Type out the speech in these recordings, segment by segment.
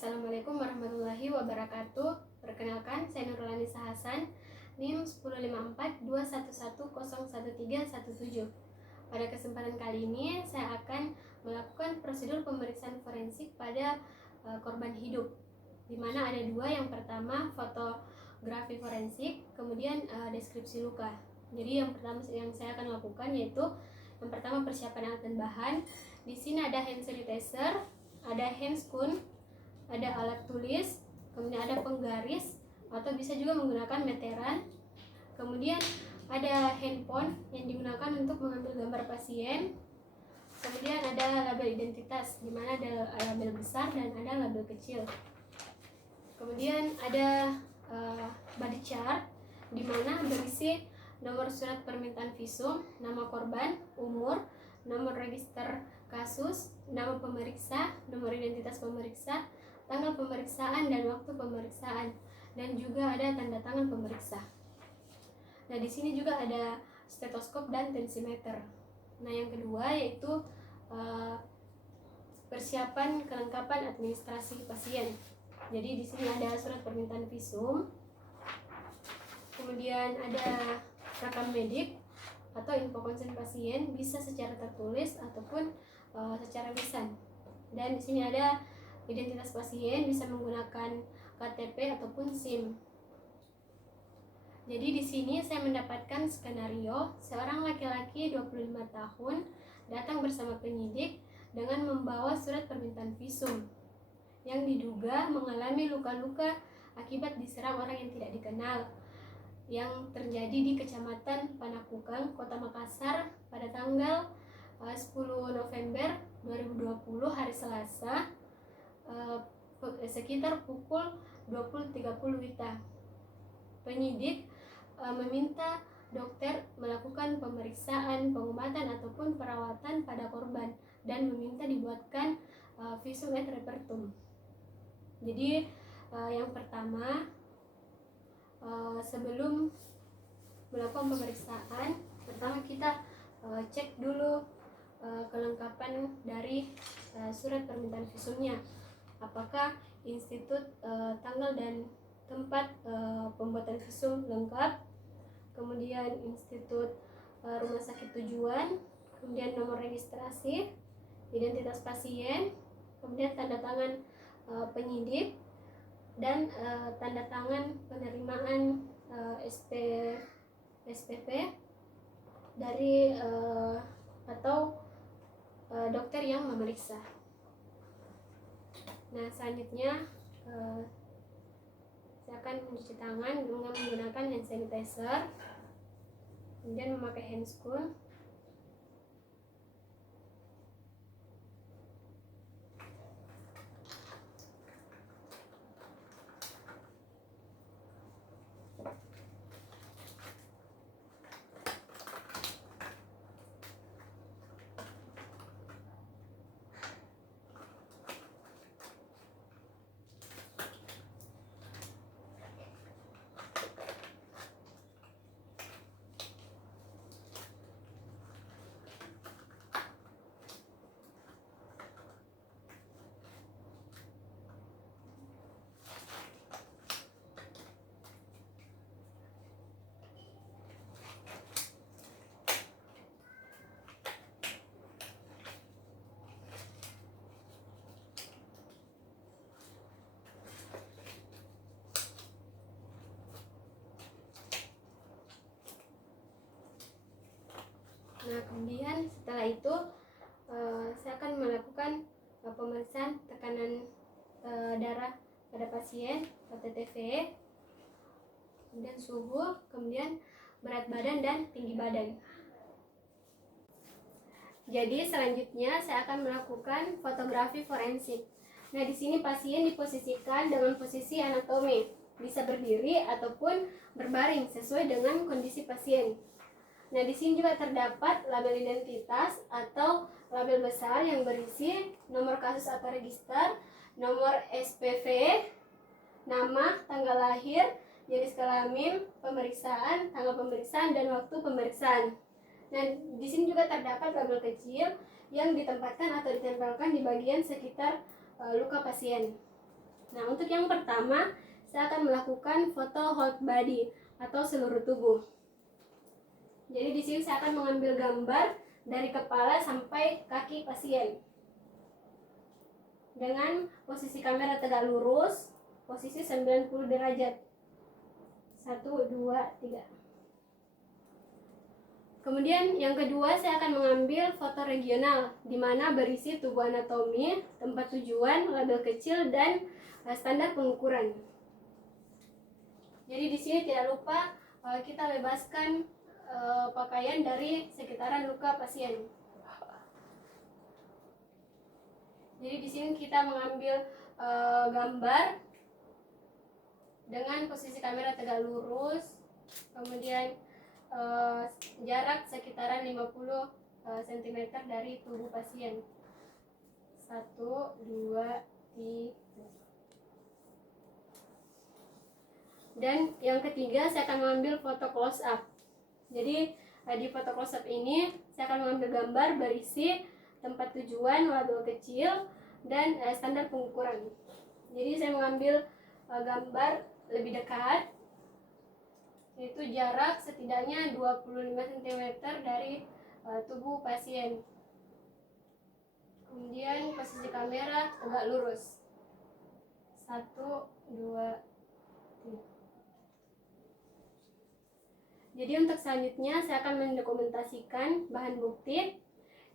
Assalamualaikum warahmatullahi wabarakatuh. Perkenalkan, saya Nurlanisa Hasan, NIM 1054211011317. Pada kesempatan kali ini, saya akan melakukan prosedur pemeriksaan forensik pada korban hidup, di mana ada dua. Yang pertama, fotografi forensik, kemudian deskripsi luka. Jadi yang pertama yang saya akan lakukan yaitu yang pertama persiapan alat dan bahan. Di sini ada hand sanitizer, ada handscoon, ada alat tulis, kemudian ada penggaris atau bisa juga menggunakan meteran. Kemudian ada handphone yang digunakan untuk mengambil gambar pasien. Kemudian ada label identitas, di mana ada label besar dan ada label kecil. Kemudian ada body chart, di mana berisi nomor surat permintaan visum, nama korban, umur, nomor register kasus, nama pemeriksa, nomor identitas pemeriksa, tanggal pemeriksaan dan waktu pemeriksaan, dan juga ada tanda tangan pemeriksa. Nah, di sini juga ada stetoskop dan tensimeter. Nah, yang kedua yaitu persiapan kelengkapan administrasi pasien. Jadi di sini ada surat permintaan visum, kemudian ada rekam medik atau info konsen pasien, bisa secara tertulis ataupun secara lisan. Dan di sini ada identitas pasien, bisa menggunakan KTP ataupun SIM. Jadi di sini saya mendapatkan skenario seorang laki-laki 25 tahun datang bersama penyidik dengan membawa surat permintaan visum yang diduga mengalami luka-luka akibat diserang orang yang tidak dikenal yang terjadi di Kecamatan Panakukang, Kota Makassar pada tanggal 10 November 2020 hari Selasa sekitar pukul 20.30 WITA. Penyidik meminta dokter melakukan pemeriksaan, pengobatan ataupun perawatan pada korban dan meminta dibuatkan visum et repertum. Jadi yang pertama, sebelum melakukan pemeriksaan, pertama kita cek dulu kelengkapan dari surat permintaan visumnya. Apakah institut, tanggal dan tempat pembuatan visum lengkap, kemudian institut, rumah sakit tujuan, kemudian nomor registrasi, identitas pasien, kemudian tanda tangan penyidik, dan tanda tangan penerimaan SPP dari atau dokter yang memeriksa. Nah, selanjutnya saya akan mencuci tangan dengan menggunakan hand sanitizer, kemudian memakai handscoon. Nah, kemudian setelah itu saya akan melakukan pemeriksaan tekanan darah pada pasien, TTV, kemudian suhu, kemudian berat badan dan tinggi badan. Jadi selanjutnya saya akan melakukan fotografi forensik. Nah, di sini pasien diposisikan dengan posisi anatomi, bisa berdiri ataupun berbaring sesuai dengan kondisi pasien. Nah, di sini juga terdapat label identitas atau label besar yang berisi nomor kasus atau register, nomor SPV, nama, tanggal lahir, jenis kelamin, pemeriksaan, tanggal pemeriksaan, dan waktu pemeriksaan. Nah, di sini juga terdapat label kecil yang ditempatkan atau ditempelkan di bagian sekitar luka pasien. Nah, untuk yang pertama, saya akan melakukan foto whole body atau seluruh tubuh. Jadi di sini saya akan mengambil gambar dari kepala sampai kaki pasien. Dengan posisi kamera tegak lurus, posisi 90 derajat. 1, 2, 3. Kemudian yang kedua, saya akan mengambil foto regional, di mana berisi tubuh anatomi, tempat tujuan, label kecil, dan standar pengukuran. Jadi di sini tidak lupa kita bebaskan pakaian dari sekitaran luka pasien. Jadi di sini kita mengambil gambar dengan posisi kamera tegak lurus, kemudian jarak sekitaran 50 cm dari tubuh pasien. 1, 2, 3. Dan yang ketiga, saya akan mengambil foto close up. Jadi di foto close up ini saya akan mengambil gambar berisi tempat tujuan, label kecil, dan standar pengukuran. Jadi saya mengambil gambar lebih dekat, yaitu jarak setidaknya 25 cm dari tubuh pasien. Kemudian posisi kamera tegak lurus. 1, 2, 3. Jadi untuk selanjutnya saya akan mendokumentasikan bahan bukti.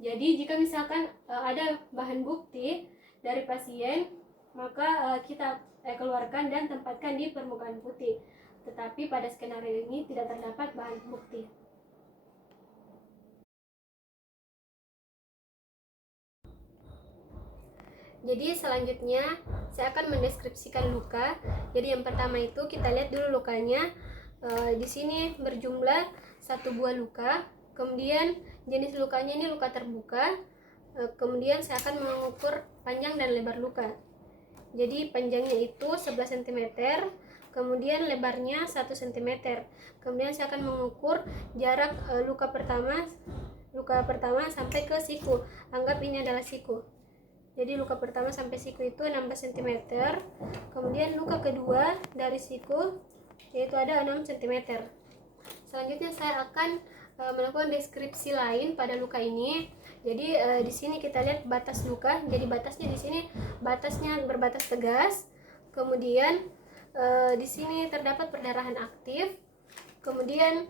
Jadi jika misalkan ada bahan bukti dari pasien, maka kita keluarkan dan tempatkan di permukaan putih. Tetapi pada skenario ini tidak terdapat bahan bukti. Jadi selanjutnya saya akan mendeskripsikan luka. Jadi yang pertama itu kita lihat dulu lukanya. Di sini berjumlah 1 buah luka. Kemudian jenis lukanya ini luka terbuka. Kemudian saya akan mengukur panjang dan lebar luka. Jadi panjangnya itu 11 cm, kemudian lebarnya 1 cm. Kemudian saya akan mengukur jarak luka pertama sampai ke siku. Anggap ini adalah siku. Jadi luka pertama sampai siku itu 16 cm. Kemudian luka kedua dari siku yaitu ada 6 cm. Selanjutnya saya akan melakukan deskripsi lain pada luka ini. Jadi di sini kita lihat batas luka. Jadi batasnya di sini batasnya berbatas tegas. Kemudian di sini terdapat perdarahan aktif. Kemudian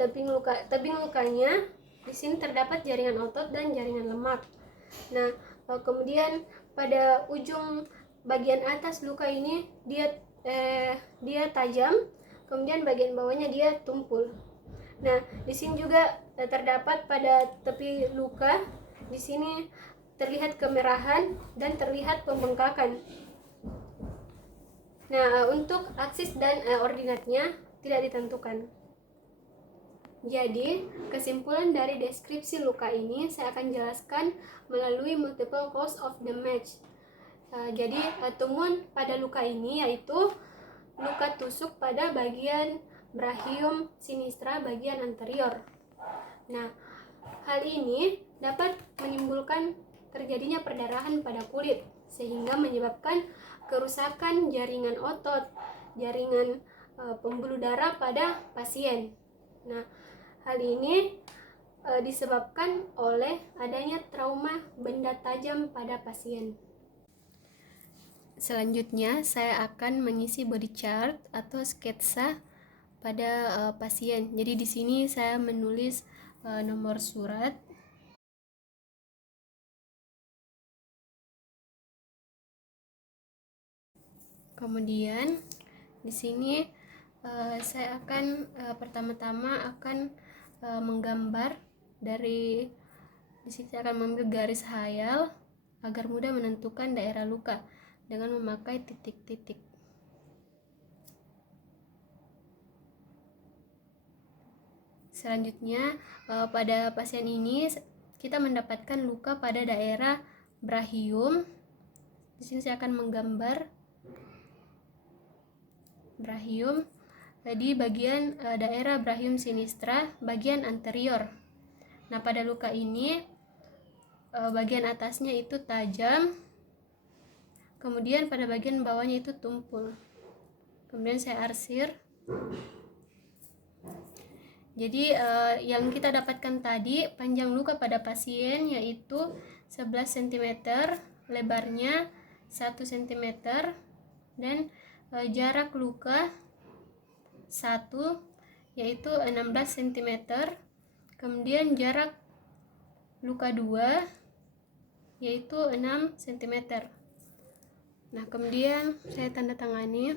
tebing lukanya di sini terdapat jaringan otot dan jaringan lemak. Nah, kemudian pada ujung bagian atas luka ini dia tajam, kemudian bagian bawahnya dia tumpul. Nah, di sini juga terdapat pada tepi luka, di sini terlihat kemerahan dan terlihat pembengkakan. Nah, untuk aksis dan ordinatnya tidak ditentukan. Jadi, kesimpulan dari deskripsi luka ini saya akan jelaskan melalui multiple cause of the match. Jadi, temuan pada luka ini yaitu luka tusuk pada bagian brachium sinistra bagian anterior. Nah, hal ini dapat menimbulkan terjadinya perdarahan pada kulit sehingga menyebabkan kerusakan jaringan otot, jaringan pembuluh darah pada pasien. Nah, hal ini disebabkan oleh adanya trauma benda tajam pada pasien. Selanjutnya, saya akan mengisi body chart atau sketsa pada pasien. Jadi di sini saya menulis nomor surat, kemudian di sini saya akan pertama-tama akan menggambar dari di sini saya akan mengambil garis hayal agar mudah menentukan daerah luka dengan memakai titik-titik. Selanjutnya pada pasien ini kita mendapatkan luka pada daerah brachium. Di sini saya akan menggambar brachium di bagian daerah brachium sinistra bagian anterior. Nah, pada luka ini bagian atasnya itu tajam, kemudian pada bagian bawahnya itu tumpul. Kemudian saya arsir. Jadi yang kita dapatkan tadi, panjang luka pada pasien yaitu 11 cm, lebarnya 1 cm, dan jarak luka 1 yaitu 16 cm. Kemudian jarak luka 2 yaitu 6 cm. Nah, kemudian saya tanda tangani.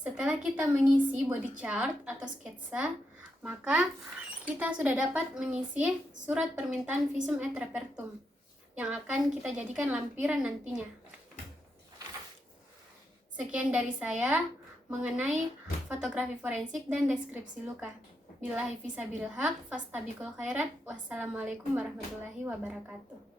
Setelah kita mengisi body chart atau sketsa, maka kita sudah dapat mengisi surat permintaan visum et repertum yang akan kita jadikan lampiran nantinya. Sekian dari saya mengenai fotografi forensik dan deskripsi luka. Billahi fisabilil haq, fastabiqul khairat. Wassalamualaikum warahmatullahi wabarakatuh.